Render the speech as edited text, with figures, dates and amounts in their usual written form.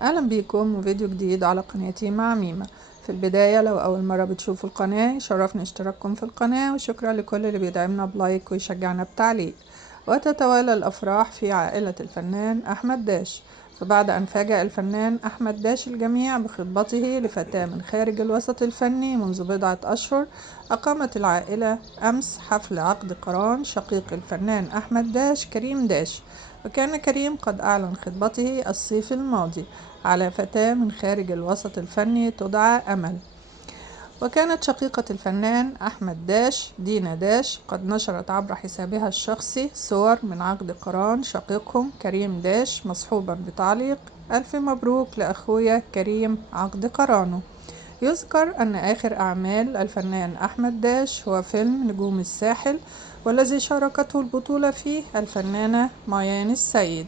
أهلا بيكم وفيديو جديد على قناتي مع ميمة. في البداية لو أول مرة بتشوفوا القناة يشرفني اشتراككم في القناة، وشكرا لكل اللي بيدعمنا بلايك ويشجعنا بتعليق. وتتوالى الأفراح في عائلة الفنان أحمد داش، فبعد أن فاجأ الفنان أحمد داش الجميع بخطبته لفتاة من خارج الوسط الفني منذ بضعة أشهر، أقامت العائلة أمس حفل عقد قران شقيق الفنان أحمد داش كريم داش. وكان كريم قد أعلن خطبته الصيف الماضي على فتاة من خارج الوسط الفني تدعى أمل. وكانت شقيقة الفنان أحمد داش دينا داش قد نشرت عبر حسابها الشخصي صور من عقد قران شقيقهم كريم داش، مصحوبا بتعليق: ألف مبروك لأخويا كريم عقد قرانه. يذكر أن آخر أعمال الفنان أحمد داش هو فيلم نجوم الساحل، والذي شاركته البطولة فيه الفنانة ميان السيد.